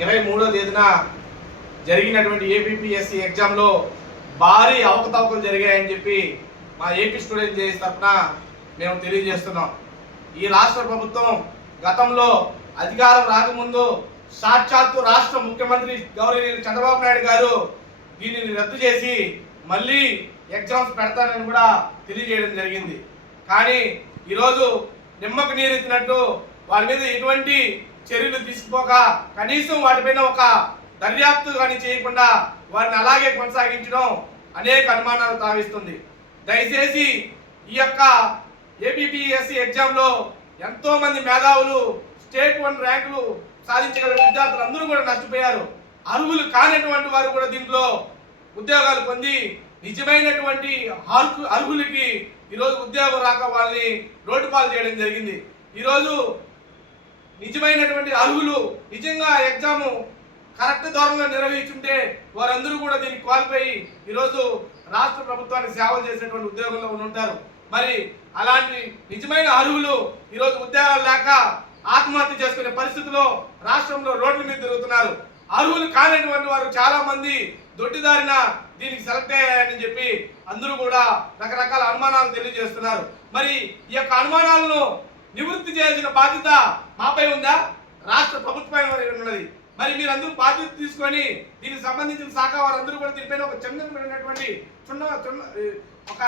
23వ తేదీన జరిగినటువంటి ఏపీపీఎస్సీ ఎగ్జామ్లో భారీ అవకతవకలు జరిగాయని చెప్పి మా ఏపీ స్టూడెంట్ జేఏసీ తరఫున మేము తెలియజేస్తున్నాం. ఈ రాష్ట్ర ప్రభుత్వం గతంలో అధికారం రాకముందు సాక్షాత్తు రాష్ట్ర ముఖ్యమంత్రి గౌరవనీయులు చంద్రబాబు నాయుడు గారు దీనిని రద్దు చేసి మళ్ళీ ఎగ్జామ్స్ పెడతానని కూడా తెలియజేయడం జరిగింది. కానీ ఈరోజు నిమ్మకు నీరెత్తినట్టు వారి మీద ఎటువంటి చర్యలు తీసుకోక కనీసం వాటిపైన ఒక దర్యాప్తు కానీ చేయకుండా వారిని అలాగే కొనసాగించడం అనేక అనుమానాలు తావిస్తుంది. దయచేసి ఈ యొక్క ఏపీపీఎస్సీ ఎగ్జామ్లో ఎంతో మంది మేధావులు స్టేట్ 1 ర్యాంకులు సాధించగల విద్యార్థులు అందరూ కూడా నష్టపోయారు. అర్హులు కానటువంటి వారు కూడా దీంట్లో ఉద్యోగాలు పొంది నిజమైనటువంటి అర్హులకి ఈరోజు ఉద్యోగం రాక వాళ్ళని రోడ్డు పాలు చేయడం జరిగింది. ఈరోజు నిజమైనటువంటి అర్హులు నిజంగా ఎగ్జామ్ కరెక్ట్ ధోరణిలో నిర్వహించుంటే వారందరూ కూడా దీనికి క్వాలిఫై ఈరోజు రాష్ట్ర ప్రభుత్వానికి సేవలు చేసేటువంటి ఉద్యోగంలో ఉంటారు. మరి అలాంటి నిజమైన అర్హులు ఈరోజు ఉద్యోగాలు లేక ఆత్మహత్య చేసుకునే పరిస్థితిలో రాష్ట్రంలో రోడ్ల మీద తిరుగుతున్నారు. అర్హులు కానటువంటి వారు చాలా మంది దొడ్డిదారిన దీనికి సెలెక్ట్ అయ్యారని చెప్పి అందరూ కూడా రకరకాల అనుమానాలు తెలియజేస్తున్నారు. మరి ఈ యొక్క అనుమానాలను నివృత్తి చేయాల్సిన బాధ్యత మాపై ఉందా? రాష్ట్ర ప్రభుత్వపై ఉన్నది. మరి మీరందరూ బాధ్యత తీసుకొని దీనికి సంబంధించిన శాఖ వారందరూ కూడా దీనిపైన ఒక చందనటువంటి ఒక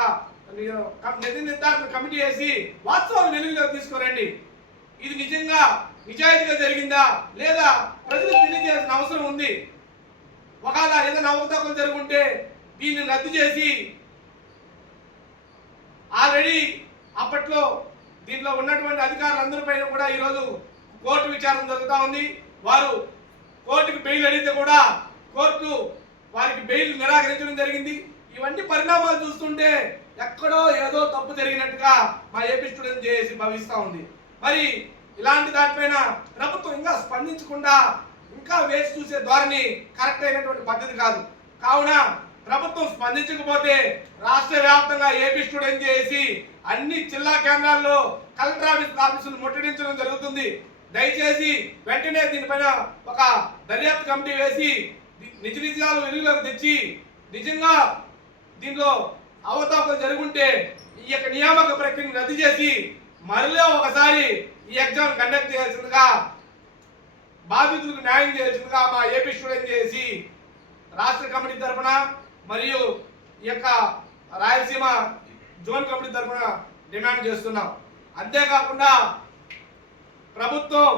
నిర్ధారణ కమిటీ వేసి వాస్తవాలు వెలుగులో తీసుకురండి. ఇది నిజంగా నిజాయితీగా జరిగిందా లేదా ప్రజలకు తెలియజేయాల్సిన అవసరం ఉంది. ఒకవేళ ఏదైనా అవకతవకలు జరుగుంటే దీన్ని రద్దు చేసి ఆల్రెడీ అప్పట్లో దీంట్లో ఉన్నటువంటి అధికారులందరిపైన కూడా ఈరోజు కోర్టు విచారణ జరుగుతూ ఉంది. వారు కోర్టుకి బెయిల్ అడిగితే కూడా కోర్టు వారికి బెయిల్ నిరాకరించడం జరిగింది. ఇవన్నీ పరిణామాలు చూస్తుంటే ఎక్కడో ఏదో తప్పు జరిగినట్టుగా మా ఏపీ స్టూడెంట్ జేఏసీ భావిస్తూ ఉంది. మరి ఇలాంటి దానిపైన ప్రభుత్వం ఇంకా స్పందించకుండా ఇంకా వేచి చూసే ధోరణి కరెక్ట్ అయినటువంటి పద్ధతి కాదు. కావున ప్రభుత్వం స్పందించకపోతే రాష్ట్ర వ్యాప్తంగా ఏపీ స్టూడెంట్ చేసి అన్ని జిల్లా కేంద్రాల్లో కలెక్టర్ ఆఫీసులు ముట్టడించడం జరుగుతుంది. దయచేసి వెంటనే దీనిపైన ఒక దర్యాప్తు కమిటీ వేసి నిజాలు వెలుగులోకి తెచ్చి నిజంగా దీనిలో అవకతవకలు జరుగుంటే ఈ యొక్క నియామక ప్రక్రియను రద్దు చేసి మరలో ఒకసారి ఈ ఎగ్జామ్ కండక్ట్ చేయాల్సిందిగా బాధితులకు న్యాయం చేయాల్సిందిగా మా ఏపీ స్టూడెంట్ చేసి రాష్ట్ర కమిటీ తరఫున మరియు ఈ యొక్క రాయలసీమ జోన్ కమిటీ తరఫున డిమాండ్ చేస్తున్నాం. అంతేకాకుండా ప్రభుత్వం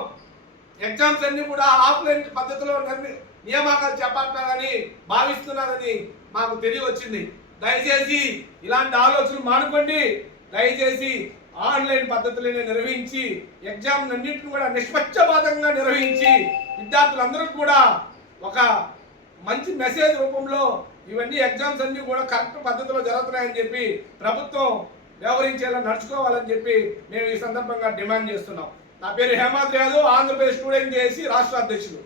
ఎగ్జామ్స్ అన్ని కూడా ఆఫ్లైన్ పద్ధతిలో నియామకాలు చేపట్టాలని భావిస్తున్నారని మాకు తెలియవచ్చింది. దయచేసి ఇలాంటి ఆలోచనలు మానుకోండి. దయచేసి ఆన్లైన్ పద్ధతులను నిర్వహించి ఎగ్జామ్ అన్నింటిని కూడా నిష్పక్షపాతంగా నిర్వహించి విద్యార్థులందరూ కూడా ఒక మంచి మెసేజ్ రూపంలో ఇవన్నీ ఎగ్జామ్స్ అన్ని కూడా కరెక్ట్ పద్ధతిలో జరుగుతున్నాయని చెప్పి ప్రభుత్వం వ్యవహరించేలా నడుచుకోవాలని చెప్పి మేము ఈ సందర్భంగా డిమాండ్ చేస్తున్నాం. నా పేరు హేమాద్రి యాదవ్, ఆంధ్రప్రదేశ్ స్టూడెంట్ జేఏసీ రాష్ట్ర అధ్యక్షుడు.